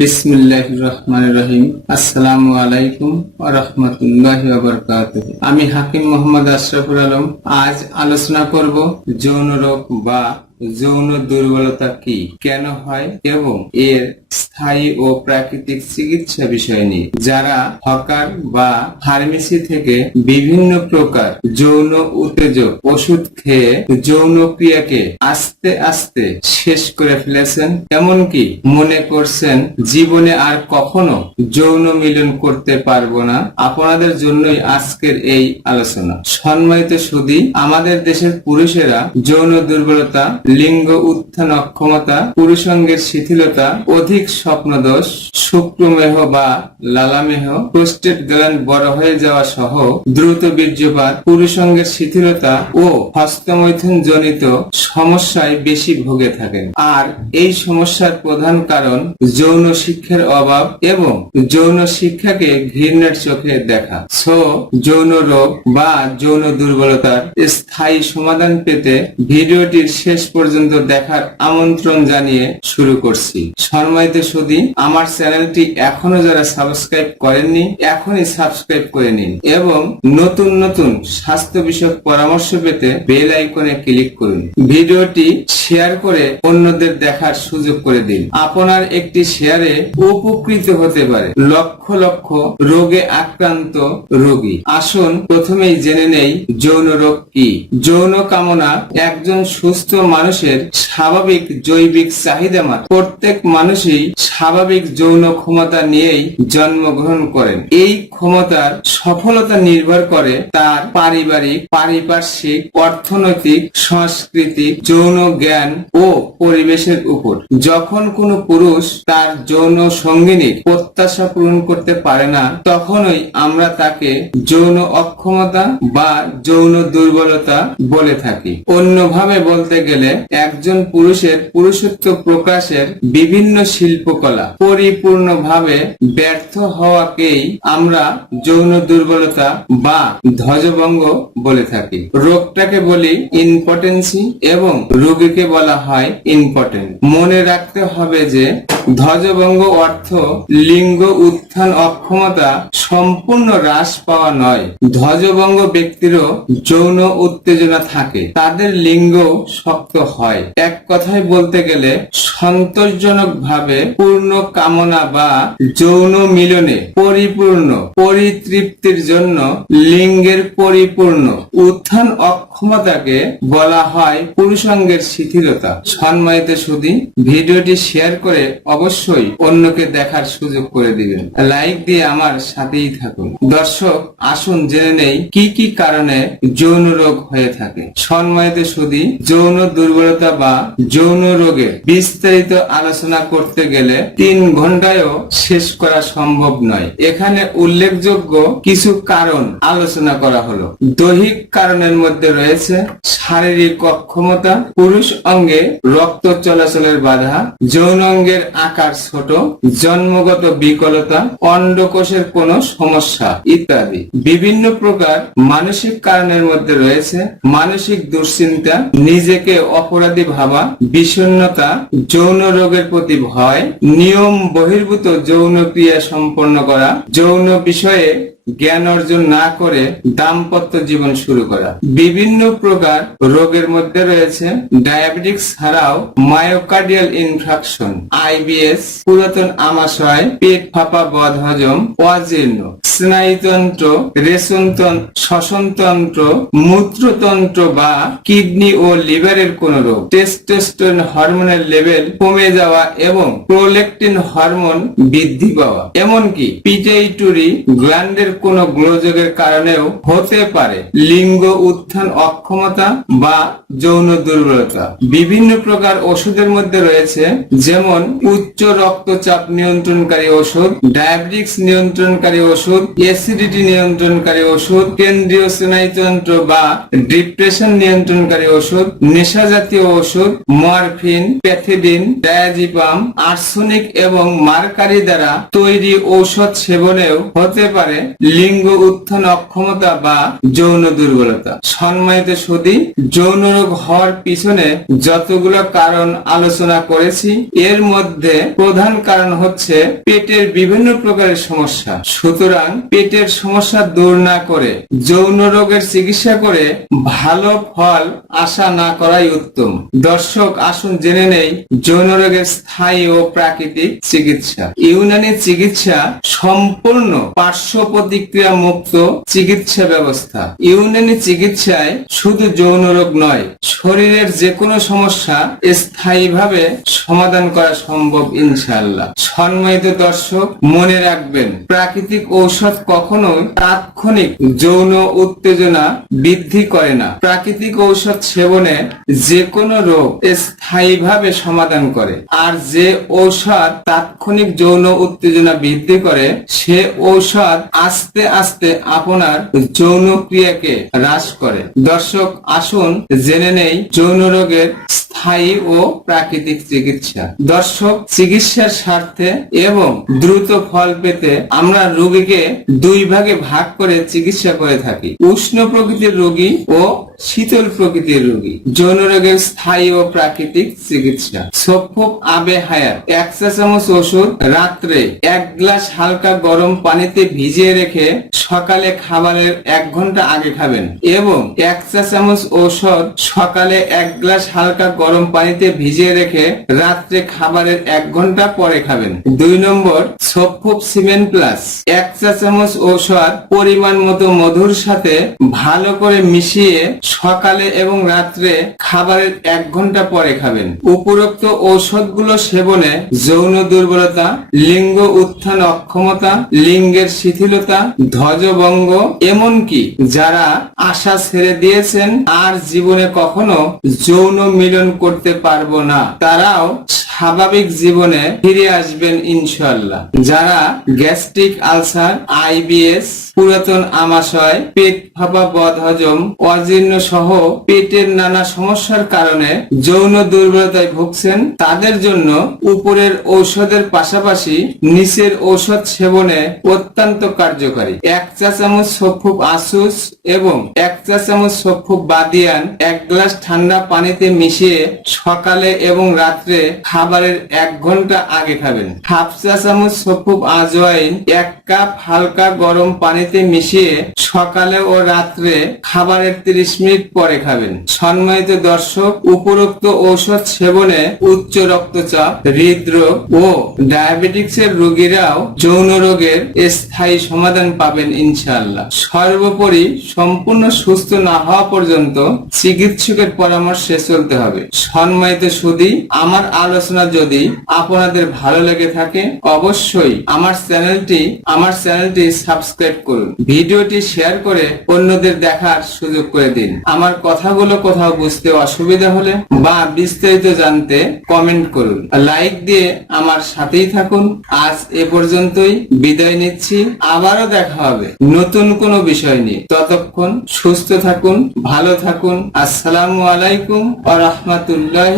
বিসমিল্লাহ রহমান রহিম আসসালামু আলাইকুম রহমতুল্লাহ আমি হাকিম মোহাম্মদ আশরাফুল আলম। আজ আলোচনা করব যৌন রোগ বা যৌন দুর্বলতা কি? কেন হয়? এবং এর স্থায়ী ও প্রাকৃতিক চিকিৎসা বিষয় নিয়ে। যারা হকার বা ফার্মেসি থেকে বিভিন্ন প্রকার যৌন উত্তেজক ওষুধ খেয়ে যৌন ক্রিয়াকে আস্তে আস্তে শেষ করে ফেলেছেন, এমনকি মনে করছেন জীবনে আর কখনো যৌন মিলন করতে পারব না। আপনাদের জন্যই আজকের এই আলোচনা। সম্মানিত সুদী, আমাদের দেশের পুরুষেরা যৌন দুর্বলতা লিঙ্গ উত্থান অক্ষমতা, পুরুষাঙ্গের শিথিলতা, অধিক স্বপ্নদোষ, শুক্রমেহ বা লালামেহ, প্রোস্টেট গ্ল্যান্ড বড় হয়ে যাওয়া সহ দ্রুত বীর্যপাত, পুরুষাঙ্গের শিথিলতা ও হস্তমৈথুন জনিত সমস্যায় বেশি ভোগে থাকেন। আর এই সমস্যার প্রধান কারণ যৌন শিক্ষার অভাব এবং যৌন শিক্ষাকে ঘৃণার চোখে দেখা। সো, যৌন রোগ বা যৌন দুর্বলতার স্থায়ী সমাধান পেতে ভিডিওটির শেষ পর্যন্ত দেখার আমন্ত্রণ জানিয়ে শুরু করছি। সম্মানিত সুদী আমার চ্যানেলটি এখনও যারা সাবস্ক্রাইব করেননি, এখনই সাবস্ক্রাইব করে নিন এবং নতুন নতুন স্বাস্থ্য বিষয়ক পরামর্শ পেতে বেল আইকনে ক্লিক করুন। ভিডিওটি শেয়ার করে অন্যদের দেখার সুযোগ করে দিন। আপনার একটি শেয়ারে উপকৃত হতে পারে লক্ষ লক্ষ রোগে আক্রান্ত রোগী। আসুন প্রথমেই জেনে নেই যৌন রোগ কি। যৌন কামনা একজন সুস্থ মানুষের স্বাভাবিক জৈবিক চাহিদা মাত্র প্রত্যেক মানুষই স্বাভাবিক যৌন ক্ষমতা নিয়েই জন্মগ্রহণ করেন। এই ক্ষমতার সফলতা নির্ভর করে তার পারিবারিক, পারিপার্শ্বিক, অর্থনৈতিক, সাংস্কৃতিক, যৌন জ্ঞান ও পরিবেশের উপর। যখন কোনো পুরুষ তার যৌন সঙ্গিনীর প্রত্যাশা পূরণ করতে পারে না, তখনই আমরা তাকে যৌন অক্ষমতা বা যৌন দুর্বলতা বলে থাকি। অন্যভাবে বলতে গেলে একজন পুরুষের পুরুষত্ব প্রকাশের বিভিন্ন শিল্পকলা। পরিপূর্ণভাবে ব্যর্থ হওয়াকেই আমরা যৌন দুর্বলতা বা ধ্বজভঙ্গ বলে থাকি। রোগটাকে বলি ইম্পটেন্সি এবং রোগীকে বলা হয় ইম্পর্টেন্ট। মনে রাখতে হবে যে ধ্বজভঙ্গ অর্থ লিঙ্গ উত্থান অক্ষমতা সম্পূর্ণ হ্রাস পাওয়া নয়। ধ্বজভঙ্গ ব্যক্তিরও যৌন উত্তেজনা থাকে। তাদের লিঙ্গ শক্ত হয়। এক কথায় বলতে গেলে সন্তোষজনক ভাবে পূর্ণ কামনা বা যৌন মিলনে পরিপূর্ণ পরিতৃপ্তির জন্য লিঙ্গের পরিপূর্ণ উত্থান অক্ষমতাকে বলা হয় পুরুষাঙ্গের শিথিলতা। সম্মানিত সুদী ভিডিওটি শেয়ার করে অবশ্যই অন্যকে দেখার সুযোগ করে দিবেন। লাইক দিয়ে আমার সাথেই থাকুন। দর্শক, আসুন জেনে নেই কি কি কারণে যৌন রোগ হয়ে থাকে। সম্মানিত সুদী যৌন দুর্বলতা বা যৌন রোগের বিস্তারিত আলোচনা করতে গেলে তিন ঘন্টায়ও শেষ করা সম্ভব নয়। এখানে উল্লেখযোগ্য কিছু কারণ আলোচনা করা হলো। দৈহিক কারণের মধ্যে রয়েছে শারীরিক অক্ষমতা, পুরুষ অঙ্গে রক্ত চলাচলের বাধা, যৌন অঙ্গের আকার ছোট, জন্মগত বিকলতা, অন্ডকোষের কোনো সমস্যা ইত্যাদি। বিভিন্ন প্রকার মানসিক কারণের মধ্যে রয়েছে মানসিক দুশ্চিন্তা, নিজেকে অপরাধী ভাবা, বিষণ্ণতা, যৌন রোগের প্রতি ভয়, নিয়ম বহির্ভূত যৌন ক্রিয়া সম্পন্ন করা, যৌন বিষয়ে জ্ঞান অর্জন না করে দাম্পত্য জীবন শুরু করা। বিভিন্ন প্রকার রোগের মধ্যে রয়েছে। ডায়াবেটিক্স ছাড়াও মায়োকার্ডিয়াল ইনফ্রাকশন, আইবিএস, পুরাতন আমাশয়, পেট ফাঁপা বদহজম, অজীর্ণ, স্নায়ুতন্ত্র রেশনতন্ত্র শ্বসনতন্ত্র, মূত্রতন্ত্র বা কিডনি ও লিভারের কোন রোগ। টেস্টোস্টেরন হরমোনের লেভেল কমে যাওয়া এবং প্রোলেকটিন হরমোন বৃদ্ধি পাওয়া। এমনকি পিটাইটুরি গ্ল্যান্ডের কোন গ্লোযোগের কারণেও হতে পারে। লিঙ্গ উত্থান, অক্ষমতা বা যৌন দুর্বলতা। বিভিন্ন প্রকার ওষুধের মধ্যে রয়েছে, যেমন উচ্চ রক্তচাপ নিয়ন্ত্রণকারী ওষুধ ডায়াবেটিক্স নিয়ন্ত্রণকারী ওষুধ অ্যাসিডিটি নিয়ন্ত্রণকারী ওষুধ, কেন্দ্রীয় স্নায়ুতন্ত্র বা ডিপ্রেশন নিয়ন্ত্রণকারী ওষুধ নেশা জাতীয় ওষুধ, মরফিন প্যাথিডিন ডায়াজিপাম, আর্সেনিক এবং মার্কারি দ্বারা তৈরি ঔষধ সেবনেও হতে পারে। লিঙ্গ উত্থান অক্ষমতা বা যৌন দুর্বলতা। সম্মানিত সুদী যৌন রোগ হওয়ার পিছনে যতগুলো কারণ আলোচনা করেছি, এর মধ্যে প্রধান কারণ হচ্ছে পেটের বিভিন্ন প্রকারের সমস্যা। সুতরাং পেটের সমস্যা দূর না করে যৌন রোগের চিকিৎসা করে ভালো ফল আশা না করাই উত্তম। দর্শক, আসুন জেনে নেই যৌন রোগের স্থায়ী ও প্রাকৃতিক চিকিৎসা। ইউনানি চিকিৎসা সম্পূর্ণ পার্শ্ব প্রতিক্রিয়া মুক্ত চিকিৎসা ব্যবস্থা। ইউনানি চিকিৎসায় শুধু যৌন রোগ নয়, শরীরের যে কোনো সমস্যা স্থায়ীভাবে সমাধান করা সম্ভব ইনশাআল্লাহ। সম্মানিত দর্শক, মনে রাখবেন, প্রাকৃতিক ঔষধ কখনো তাৎক্ষণিক যৌন উত্তেজনা বৃদ্ধি করে না। প্রাকৃতিক ঔষধ সেবনে যে কোনো রোগ স্থায়ীভাবে সমাধান করে। আর যে ঔষধ তাৎক্ষণিক যৌন উত্তেজনা বৃদ্ধি করে, সে ঔষধ আস্তে আস্তে আপনার যৌন ক্রিয়াকে হ্রাস করে। দর্শক, আসুন জেনে নেই যৌন রোগের স্থায়ী ও প্রাকৃতিক চিকিৎসা। দর্শক, চিকিৎসার স্বার্থে এবং দ্রুত ফল পেতে আমরা রোগীকে দুই ভাগে ভাগ করে চিকিৎসা করে থাকি। উষ্ণ প্রকৃতির রোগী ও শীতল প্রকৃতির রোগী। যৌন রোগের স্থায়ী ও প্রাকৃতিক চিকিৎসা। সফুক আবে হায়ার এক চামচ ওষুধ রাত্রে এক গ্লাস হালকা গরম পানিতে ভিজিয়ে রেখে সকালে খাবারের এক ঘণ্টা আগে খাবেন এবং এক চা চামচ ঔষধ সকালে এক গ্লাস হালকা গরম পানিতে ভিজিয়ে রেখে রাত্রে খাবারের এক ঘণ্টা পরে খাবেন। দুই নম্বর সফুক সিমেন্ট প্লাস। এক চা চামচ ঔষধ পরিমাণ মতো মধুর সাথে ভালো করে মিশিয়ে সকালে এবং রাত্রে খাবারের এক ঘণ্টা পরে খাবেন। উপরোক্ত ঔষধগুলো সেবনে যৌন দুর্বলতা, লিঙ্গ উত্থান অক্ষমতা, লিঙ্গের শিথিলতা, ধ্বজভঙ্গ, এমনকি যারা আশা ছেড়ে দিয়েছেন আর জীবনে কখনো যৌন মিলন করতে পারব না, তারাও স্বাভাবিক জীবনে ফিরে আসবেন ইনশাল্লাহ যারা গ্যাস্ট্রিক আলসার, আইবিএস, পুরাতন আমাশয়, পেট ফাঁপা বদহজম, অজীর্ণ সহ পেটের নানা সমস্যার কারণে যৌন দুর্বলতায় ভুগছেন। তাদের জন্য উপরের ঔষধের পাশাপাশি নিচের ঔষধ সেবনে অত্যন্ত কার্যকারী। এক চা চামচ সফুক আসুস এবং এক চা চামচ সফুক বাদিয়ান এক গ্লাস ঠান্ডা পানিতে মিশিয়ে সকালে এবং রাত্রে খাবারের এক ঘণ্টা আগে খাবেন। হাফ চা চামচ সফুক আজওয়াইন এক কাপ হালকা গরম পানিতে মিশিয়ে সকালে ও রাত্রে খাবারের 30 মিনিট পরে খাবেন। সম্মানিত দর্শক, উপরোক্ত ঔষধ সেবনে উচ্চ রক্তচাপ, হৃদরোগ ও ডায়াবেটিক্স এর রোগীরাও যৌন রোগের স্থায়ী সমাধান পাবেন ইনশাআল্লাহ। সর্বোপরি সম্পূর্ণ সুস্থ না হওয়া পর্যন্ত চিকিৎসকের পরামর্শে চলতে হবে। সম্মানিত সুদী, আমার আলোচনা যদি আপনাদের ভালো লেগে থাকে, অবশ্যই আমার চ্যানেলটি আমার চ্যানেলটি সাবস্ক্রাইব করুন। ভিডিওটি শেয়ার করে অন্যদের দেখার সুযোগ করে দিন। আমার কথাগুলো কোথাও বুঝতে অসুবিধা হলে বা বিস্তারিত জানতে কমেন্ট করুন। লাইক দিয়ে আমার সাথেই থাকুন। আজ এ পর্যন্তই। বিদায় নিচ্ছি। আবারও দেখা হবে নতুন কোনো বিষয় নিয়ে। ততক্ষণ সুস্থ থাকুন, ভালো থাকুন। আসসালামু আলাইকুম আ রহমতুল্লাহ